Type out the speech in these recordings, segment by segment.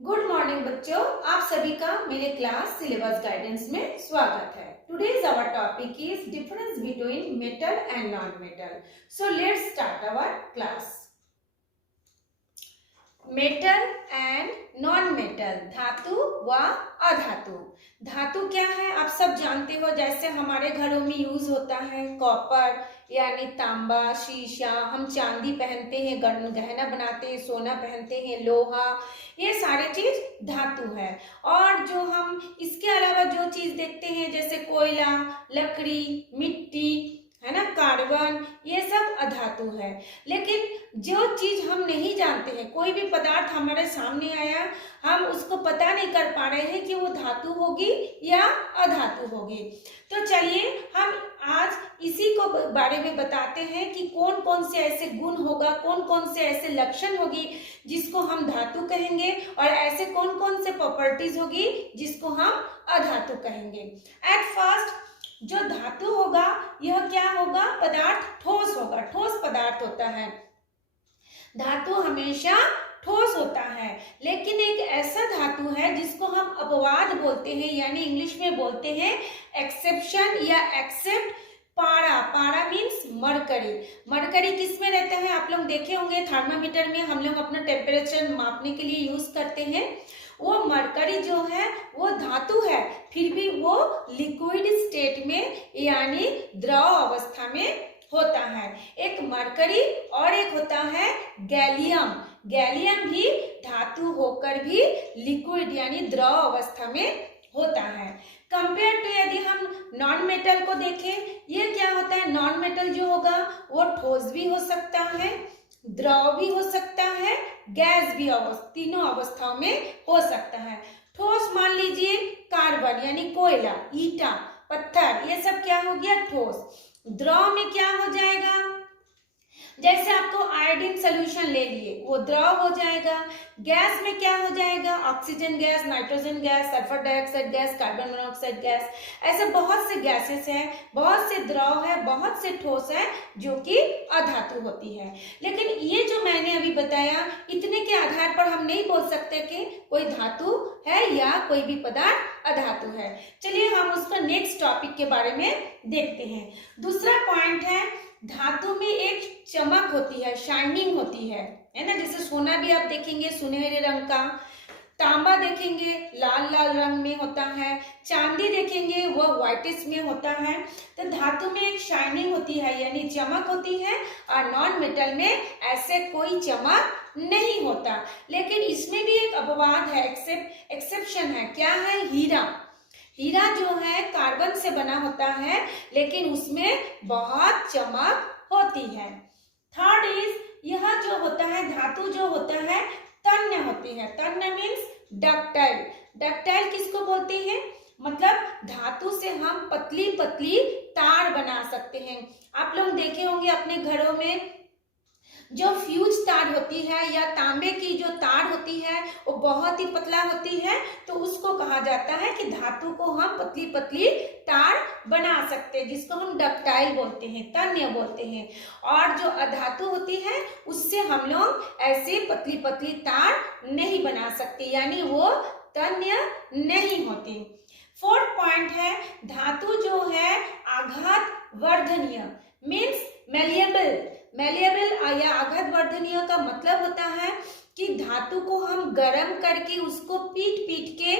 Good morning बच्चों, आप सभी का मेरे क्लास सिलेबस गाइडेंस में स्वागत है। Today's our topic is difference between metal and non metal. So let's start our class. Metal and non metal, धातु व अधातु। धातु क्या है आप सब जानते हो, जैसे हमारे घरों में यूज होता है कॉपर यानी तांबा, शीशा, हम चांदी पहनते हैं, गहना बनाते हैं, सोना पहनते हैं, लोहा, ये सारे चीज धातु है। और जो हम इसके अलावा जो चीज देखते हैं जैसे कोयला, लकड़ी, मिट्टी, है ना, कार्बन, ये सब अधातु है। लेकिन जो चीज हम नहीं जानते हैं, कोई भी पदार्थ हमारे सामने आया, हम उसको पता नहीं कर पा रहे हैं कि वो धातु होगी या अधातु होगी। तो चलिए हम आज इसी को बारे में बताते हैं कि कौन कौन से ऐसे गुण होगा, कौन कौन से ऐसे लक्षण होगी जिसको हम धातु कहेंगे, और ऐसे कौन कौन से प्रॉपर्टीज होगी जिसको हम अधातु कहेंगे। एट फर्स्ट जो धातु होगा यह क्या होगा, पदार्थ ठोस होगा, ठोस पदार्थ होता है। धातु हमेशा ठोस होता है। लेकिन एक ऐसा धातु है जिसको हम अपवाद बोलते हैं, यानी इंग्लिश में बोलते हैं एक्सेप्शन या एक्सेप्ट। पारा, पारा मीन्स मरकरी। मरकरी किस में रहता है, आप लोग देखे होंगे थर्मामीटर में हम लोग अपना टेम्परेचर मापने के लिए यूज करते हैं। वो मरकरी जो है वो धातु है, फिर भी वो लिक्विड स्टेट में यानी द्रव अवस्था में होता है। एक मरकरी और एक होता है गैलियम। गैलियम भी धातु होकर भी लिक्विड यानी द्रव अवस्था में होता है। कंपेयर टू यदि हम नॉन मेटल को देखें, ये क्या होता है, नॉन मेटल जो होगा वो ठोस भी हो सकता है, द्रव भी हो सकता है, गैस भी, तीनों अवस्थाओं में हो सकता है। ठोस मान लीजिए कार्बन यानी कोयला, ईटा, पत्थर, ये सब क्या हो गया, ठोस। द्रव में क्या हो जाएगा, जैसे आपको आयोडीन सोल्यूशन ले लिए वो द्रव हो जाएगा। गैस में क्या हो जाएगा, oxygen gas, nitrogen gas, sulphur dioxide gas, carbon monoxide gas, ऐसे बहुत से गैसेस हैं, बहुत से द्रव है, बहुत से ठोस है जो कि अधातु होती है। लेकिन ये जो मैंने अभी बताया, इतने के आधार पर हम नहीं बोल सकते कि कोई धातु है या कोई भी पदार्थ अधातु है। चलिए हम उसका नेक्स्ट टॉपिक के बारे में देखते हैं। दूसरा पॉइंट है, धातु में एक चमक होती है, शाइनिंग होती है ना। जैसे सोना भी आप देखेंगे सुनहरे रंग का, तांबा देखेंगे लाल लाल रंग में होता है, चांदी देखेंगे वह व्हाइटिश में होता है। तो धातु में एक शाइनिंग होती है यानी चमक होती है, और नॉन मेटल में ऐसे कोई चमक नहीं होता। लेकिन इसमें भी एक अपवाद है, एक्सेप्शन है। क्या है, हीरा। हीरा जो है कार्बन से बना होता है, लेकिन उसमें बहुत चमक होती है। थर्ड इज, यह जो होता है धातु जो होता है तन्य होती है। तन्य मीन्स डक्टाइल। डक्टाइल किसको बोलते हैं, मतलब धातु से हम पतली पतली तार बना सकते हैं। आप लोग देखे होंगे अपने घरों में जो फ्यूज तार होती है या तांबे की जो तार होती है वो बहुत ही पतला होती है, तो उसको कहा जाता है कि धातु को हम पतली पतली तार बना सकते हैं, जिसको हम डक्टाइल बोलते हैं, तन्य बोलते हैं। और जो अधातु होती है उससे हम लोग ऐसे पतली पतली तार नहीं बना सकते, यानी वो तन्य नहीं होती। फोर्थ पॉइंट है, धातु जो है आघात वर्धनीय मीन्स मेलिएबल। मेलिएबल या आघात वर्धनीय का मतलब होता है कि धातु को हम गर्म करके उसको पीट पीट के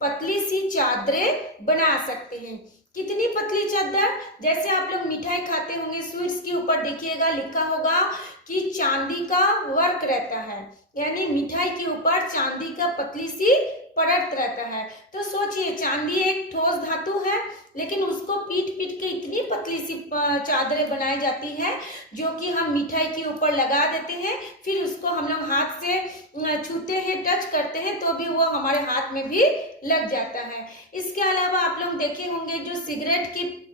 पतली सी चादरें बना सकते हैं। कितनी पतली चादर, जैसे आप लोग मिठाई खाते होंगे, स्वीट्स के ऊपर देखिएगा लिखा होगा कि चांदी का वर्क रहता है, यानी मिठाई के ऊपर चांदी का पतली सी परत रहता है। तो सोचिए चांदी एक ठोस धातु है, लेकिन उसको पीट पीट के इतनी पतली सी चादरें बनाई जाती है जो कि हम मिठाई के ऊपर लगा देते हैं, फिर उसको हम लोग हाथ से छूते हैं, टच करते हैं तो भी वो हमारे हाथ में भी लग जाता है। इसके अलावा आप लोग देखे होंगे जो सिगरेट की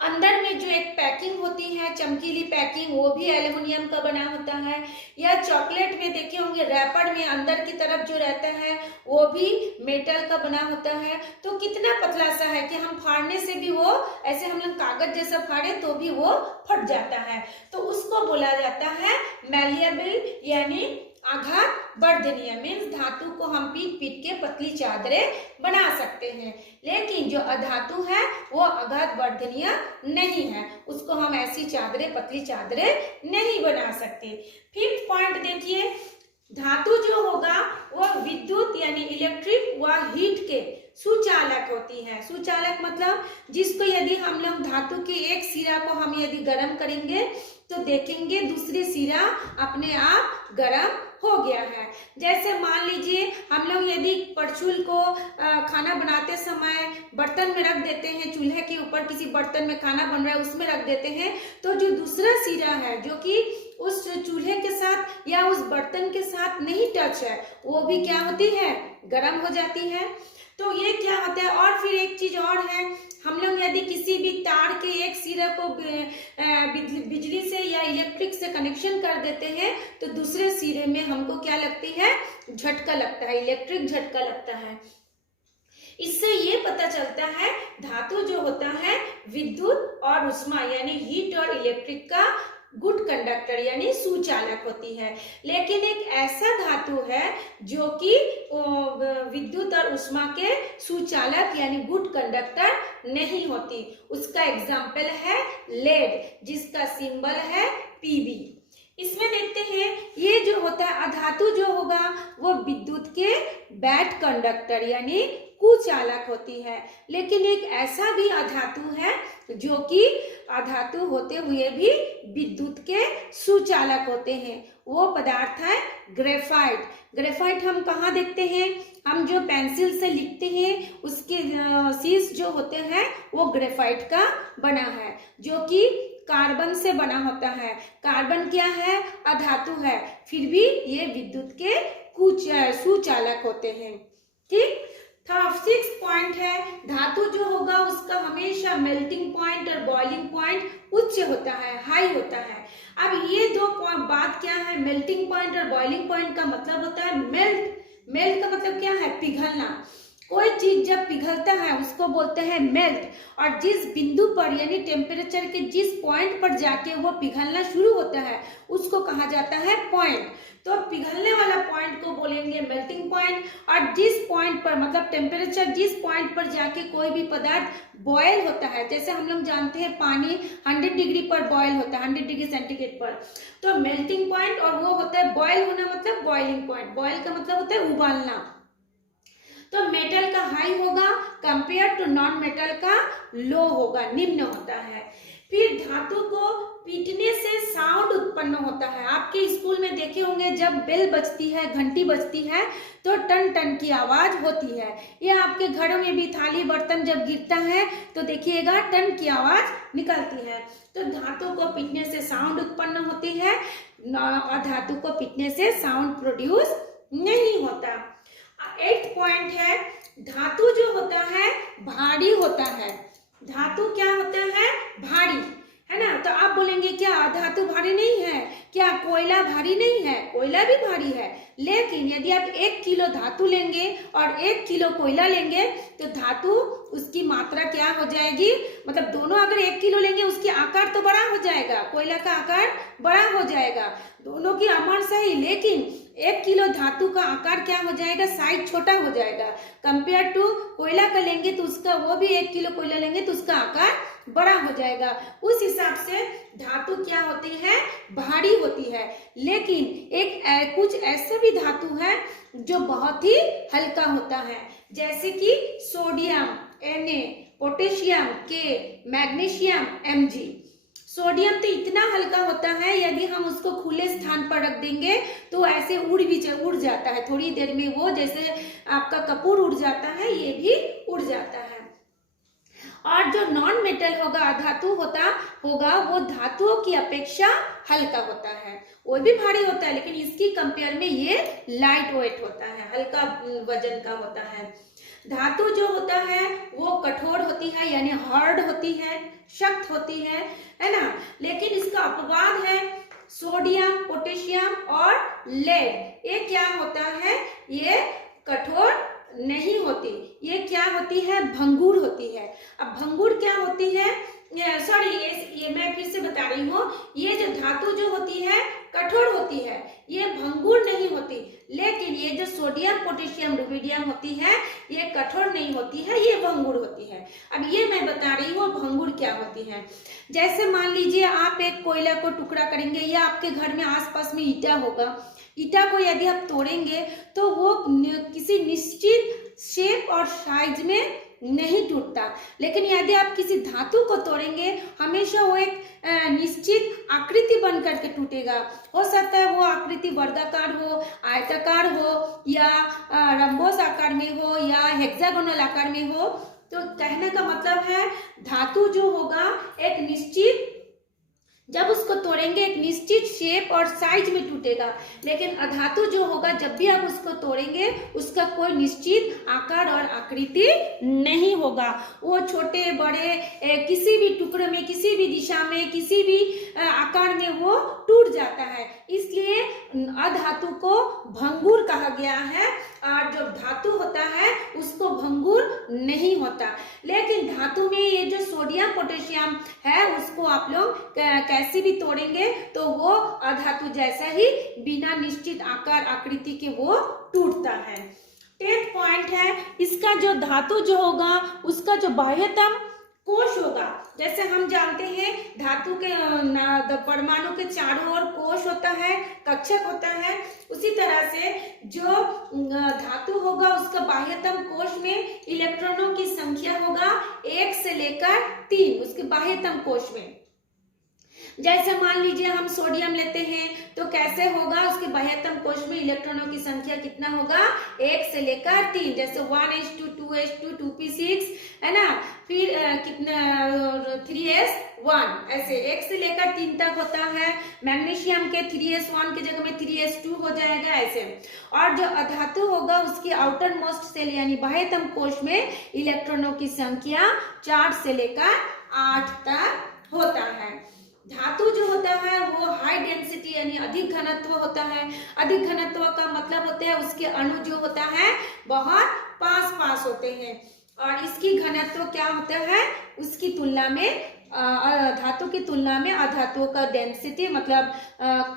अंदर में जो एक पैकिंग होती है, चमकीली पैकिंग, वो भी एल्युमिनियम का बना होता है। या चॉकलेट में देखे होंगे रैपर में अंदर की तरफ जो रहता है वो भी मेटल का बना होता है। तो कितना पतला सा है कि हम फाड़ने से भी वो ऐसे हम लोग कागज जैसा फाड़े तो भी वो फट जाता है, तो उसको बोला जाता है मैलिएबल यानी आघात वर्धनीय मीन्स धातु को हम पीट पीट के पतली चादरें बना सकते हैं, लेकिन जो अधातु है वो आघात वर्धनीय नहीं है, उसको हम ऐसी चादरें पतली चादरें नहीं बना सकते। फिफ्थ पॉइंट देखिए, धातु जो होगा वह विद्युत यानी इलेक्ट्रिक व हीट के सुचालक होती है। सुचालक मतलब जिसको यदि हम लोग धातु के एक सिरा को हम यदि गर्म करेंगे तो देखेंगे दूसरी सिरा अपने आप गर्म हो गया है। जैसे मान लीजिए हम लोग यदि परचूल को खाना बनाते समय बर्तन में रख देते हैं, चूल्हे के ऊपर किसी बर्तन में खाना बन रहा है उसमें रख देते हैं, तो जो दूसरा सिरा है जो कि उस चूल्हे के साथ या उस बर्तन के साथ नहीं टच है वो भी क्या होती है, गर्म हो जाती है। तो ये क्या होता है। और फिर एक चीज और है, हम लोग यदि किसी भी तार के एक सिरे को बिजली से या इलेक्ट्रिक से कनेक्शन कर देते हैं तो दूसरे सिरे में हमको क्या लगती है, झटका लगता है, इलेक्ट्रिक झटका लगता है। इससे ये पता चलता है धातु जो होता है विद्युत और उष्मा यानी हीट और इलेक्ट्रिक का गुड कंडक्टर यानी सुचालक होती है। लेकिन एक ऐसा धातु है जो कि विद्युत और उष्मा के सुचालक यानी गुड कंडक्टर नहीं होती, उसका एग्जाम्पल है लेड जिसका सिंबल है Pb। इसमें देखते हैं ये जो होता है अधातु जो होगा वो विद्युत के बैड कंडक्टर यानी कुचालक होती है। लेकिन एक ऐसा भी अधातु है जो कि अधातु होते हुए भी विद्युत के सुचालक होते हैं, वो पदार्थ है ग्रेफाइट। ग्रेफाइट हम कहाँ देखते हैं, हम जो पेंसिल से लिखते हैं उसके शीश जो होते हैं वो ग्रेफाइट का बना है, जो कि कार्बन से बना होता है। कार्बन क्या है, अधातु है, फिर भी ये विद्युत के सुचालक होते हैं। ठीक। सिक्स पॉइंट है, धातु जो होगा उसका हमेशा मेल्टिंग पॉइंट और बॉइलिंग पॉइंट उच्च होता है, हाई होता है। अब ये दो बात क्या है, मेल्टिंग पॉइंट और बॉइलिंग पॉइंट का मतलब होता है मेल्ट का मतलब क्या है, पिघलना। कोई चीज जब पिघलता है उसको बोलते हैं मेल्ट, और जिस बिंदु पर यानी टेम्परेचर के जिस पॉइंट पर जाके वो पिघलना शुरू होता है उसको कहा जाता है पॉइंट। तो पिघलने वाला पॉइंट को बोलेंगे मेल्टिंग पॉइंट, और जिस पॉइंट पर मतलब टेम्परेचर जिस पॉइंट पर जाके कोई भी पदार्थ बॉयल होता है, जैसे हम लोग जानते हैं पानी 100 डिग्री पर बॉयल होता है, 100 डिग्री सेंटीग्रेड पर, तो मेल्टिंग पॉइंट और वो होता है बॉयल होना मतलब बॉइलिंग पॉइंट। बॉयल का मतलब होता है उबालना। तो मेटल का हाई होगा कंपेयर टू नॉन मेटल का लो होगा, निम्न होता है। फिर धातु को पीटने से साउंड उत्पन्न होता है। आपके स्कूल में देखे होंगे जब बेल बजती है, घंटी बजती है तो टन टन की आवाज होती है। ये आपके घरों में भी थाली बर्तन जब गिरता है तो देखिएगा टन की आवाज निकलती है। तो धातु को पीटने से साउंड उत्पन्न होती है और धातु को पीटने से साउंड प्रोड्यूस नहीं होता। 8th पॉइंट है, धातु जो होता है भारी होता है। धातु क्या होता है, भारी है ना। तो आप बोलेंगे क्या धातु भारी नहीं है, क्या कोयला भारी नहीं है, कोयला भी भारी है। लेकिन यदि आप 1 किलो धातु लेंगे और 1 किलो कोयला लेंगे तो धातु उसकी मात्रा क्या हो जाएगी, मतलब दोनों अगर 1 किलो लेंगे उसकी आकार तो बड़ा हो जाएगा, कोयला का आकार बड़ा हो जाएगा, दोनों की अमाउंट सही, लेकिन 1 किलो धातु का आकार क्या हो जाएगा, साइज छोटा हो जाएगा। कंपेयर टू कोयला का लेंगे तो उसका, वो भी 1 किलो कोयला लेंगे तो उसका आकार बड़ा हो जाएगा। उस हिसाब से धातु क्या होती है, भारी होती है। लेकिन कुछ ऐसे भी धातु है जो बहुत ही हल्का होता है, जैसे कि sodium Na, potassium K, magnesium Mg। Sodium तो इतना हल्का होता है यदि हम उसको खुले स्थान पर रख देंगे तो ऐसे उड़ जाता है, थोड़ी देर में वो जैसे आपका कपूर उड़ जाता है, ये भी उड़ जाता है। और जो नॉन मेटल होगा, अधातु होगा वो धातुओं की अपेक्षा हल्का होता है, वो भी भारी होता है लेकिन इसकी कंपेयर में ये लाइट वेट होता है, हल्का वजन का होता है। धातु जो होता है वो कठोर होती है यानी हार्ड होती है, सख्त होती है ना। लेकिन इसका अपवाद है सोडियम, पोटेशियम और लेड। ये क्या होता है, ये कठोर नहीं होती, ये क्या होती है, भंगुर होती है। अब भंगुर क्या होती है, सॉरी ये मैं फिर से बता रही हूँ, ये जो धातु जो होती है कठोर होती है, ये भंगुर नहीं होती, लेकिन ये जो सोडियम पोटेशियम रुबिडियम होती है ये कठोर नहीं होती है, ये भंगुर होती है। अब ये मैं बता रही हूँ भंगुर क्या होती है। जैसे मान लीजिए आप एक कोयला को टुकड़ा करेंगे या आपके घर में आसपास में ईटा होगा, ईटा को यदि आप तोड़ेंगे तो वो किसी निश्चित शेप और साइज में नहीं टूटता, लेकिन यदि आप किसी धातु को तोड़ेंगे हमेशा वो एक निश्चित आकृति बन करके टूटेगा। हो सकता है वो आकृति वर्गाकार हो, आयताकार हो, या रंबोस आकार में हो, या हेक्सागोनल आकार में हो। तो कहने का मतलब है धातु जो होगा एक निश्चित, जब उसको तोड़ेंगे एक निश्चित शेप और साइज में टूटेगा, लेकिन अधातु जो होगा जब भी आप उसको तोड़ेंगे उसका कोई निश्चित आकार और आकृति नहीं होगा। वो छोटे बड़े किसी भी टुकड़े में, किसी भी दिशा में, किसी भी आकार में वो टूट जाता है। इसलिए अधातु को भंगुर कहा गया है, और जो धातु होता है उसको भंगुर नहीं होता। लेकिन धातु में ये जो सोडियम पोटेशियम है उसको आप लोग कैसे भी तोड़ेंगे तो वो अधातु जैसा ही बिना निश्चित आकार आकृति के वो टूटता है। 10th पॉइंट है, इसका जो धातु जो होगा उसका जो बाह्यतम कोश होगा। जैसे हम जानते हैं धातु के परमाणु के चारों ओर कोश होता है, कक्षक होता है, उसी तरह से जो धातु होगा उसका बाह्यतम कोश में इलेक्ट्रॉनों की संख्या होगा 1 से लेकर 3 उसके बाह्यतम कोश में। जैसे मान लीजिए हम सोडियम लेते हैं तो कैसे होगा, उसके बाह्यतम कोश में इलेक्ट्रॉनों की संख्या कितना होगा 1 से लेकर 3, जैसे 1s2 2s2 2p6 है ना, फिर कितना 3s1, ऐसे 1 से लेकर 3 तक होता है। मैग्नीशियम के 3s1 की जगह में 3s2 हो जाएगा ऐसे। और जो अधातु होगा उसकी आउटर मोस्ट सेल यानी बाह्यतम कोश में इलेक्ट्रॉनों की संख्या 4 से लेकर 8 तक होता है। धातु जो होता है वो हाई डेंसिटी यानी अधिक घनत्व होता है। अधिक घनत्व का मतलब होता है उसके अणु जो होता है बहुत पास पास होते हैं, और इसकी घनत्व क्या होता है उसकी तुलना में धातु की तुलना में अधातुओं का डेंसिटी मतलब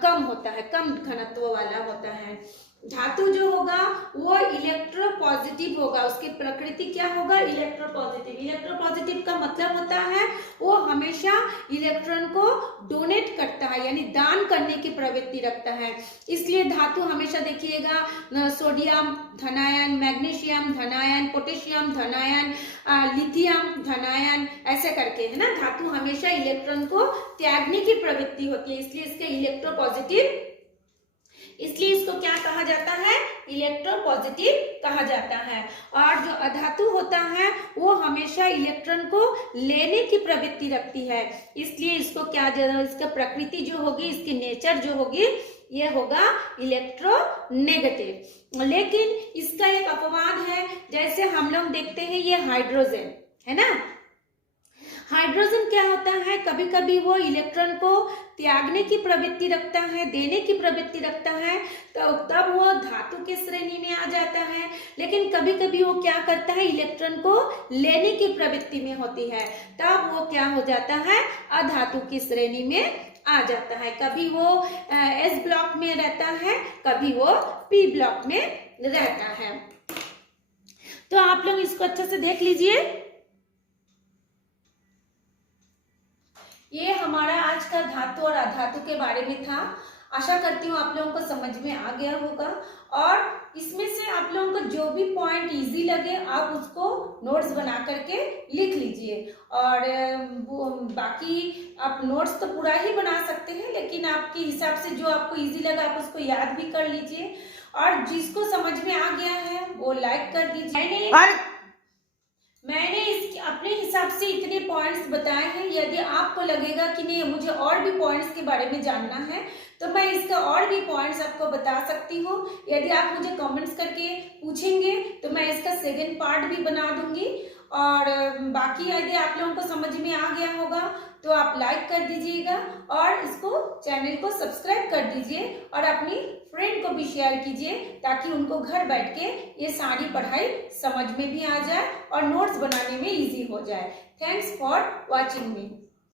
कम होता है, कम घनत्व वाला होता है। धातु जो होगा वो इलेक्ट्रोपॉजिटिव होगा, उसकी प्रकृति क्या होगा इलेक्ट्रोपॉजिटिव। इलेक्ट्रोपॉजिटिव का मतलब होता है वो हमेशा इलेक्ट्रॉन को डोनेट करता है यानी दान करने की प्रवृत्ति रखता है। इसलिए धातु हमेशा देखिएगा सोडियम धनायन, मैग्नीशियम धनायन, पोटेशियम धनायन, लिथियम धनायन ऐसे करके है ना, धातु हमेशा इलेक्ट्रॉन को त्यागने की प्रवृत्ति होती है, इसलिए इसके इलेक्ट्रोपॉजिटिव, इसलिए इसको क्या कहा जाता है इलेक्ट्रोपॉजिटिव कहा जाता है। और जो अधातु होता है वो हमेशा इलेक्ट्रॉन को लेने की प्रवृत्ति रखती है, इसलिए इसको क्या इसका प्रकृति जो होगी इसकी नेचर जो होगी ये होगा इलेक्ट्रोनेगेटिव। लेकिन इसका एक अपवाद है, जैसे हम लोग देखते हैं ये हाइड्रोजन है ना, हाइड्रोजन क्या होता है कभी कभी वो इलेक्ट्रॉन को त्यागने की प्रवृत्ति रखता है, देने की प्रवृत्ति रखता है, तो तब वो धातु के श्रेणी में आ जाता है। लेकिन कभी कभी वो क्या करता है इलेक्ट्रॉन को लेने की प्रवृत्ति में होती है, तब वो क्या हो जाता है अधातु की श्रेणी में आ जाता है। कभी वो S ब्लॉक में रहता है, कभी वो P ब्लॉक में रहता है। तो आप लोग इसको अच्छे से देख लीजिए। ये हमारा आज का धातु और अधातु के बारे में था। आशा करती हूँ आप लोगों को समझ में आ गया होगा, और इसमें से आप लोगों को जो भी पॉइंट इजी लगे आप उसको नोट्स बना करके लिख लीजिए। और बाकी आप नोट्स तो पूरा ही बना सकते हैं, लेकिन आपके हिसाब से जो आपको इजी लगा आप उसको याद भी कर लीजिए। और जिसको समझ में आ गया है वो लाइक कर दीजिए। मैंने इसके अपने हिसाब से इतने पॉइंट्स बताए हैं, यदि आपको लगेगा कि नहीं मुझे और भी पॉइंट्स के बारे में जानना है तो मैं इसका और भी पॉइंट्स आपको बता सकती हूँ। यदि आप मुझे कमेंट्स करके पूछेंगे तो मैं इसका सेकंड पार्ट भी बना दूंगी। और बाकी यदि आप लोगों को समझ में आ गया होगा तो आप लाइक कर दीजिएगा और इसको चैनल को सब्सक्राइब कर दीजिए, और अपनी फ्रेंड को भी शेयर कीजिए ताकि उनको घर बैठ के ये सारी पढ़ाई समझ में भी आ जाए और नोट्स बनाने में इजी हो जाए। Thanks for watching me.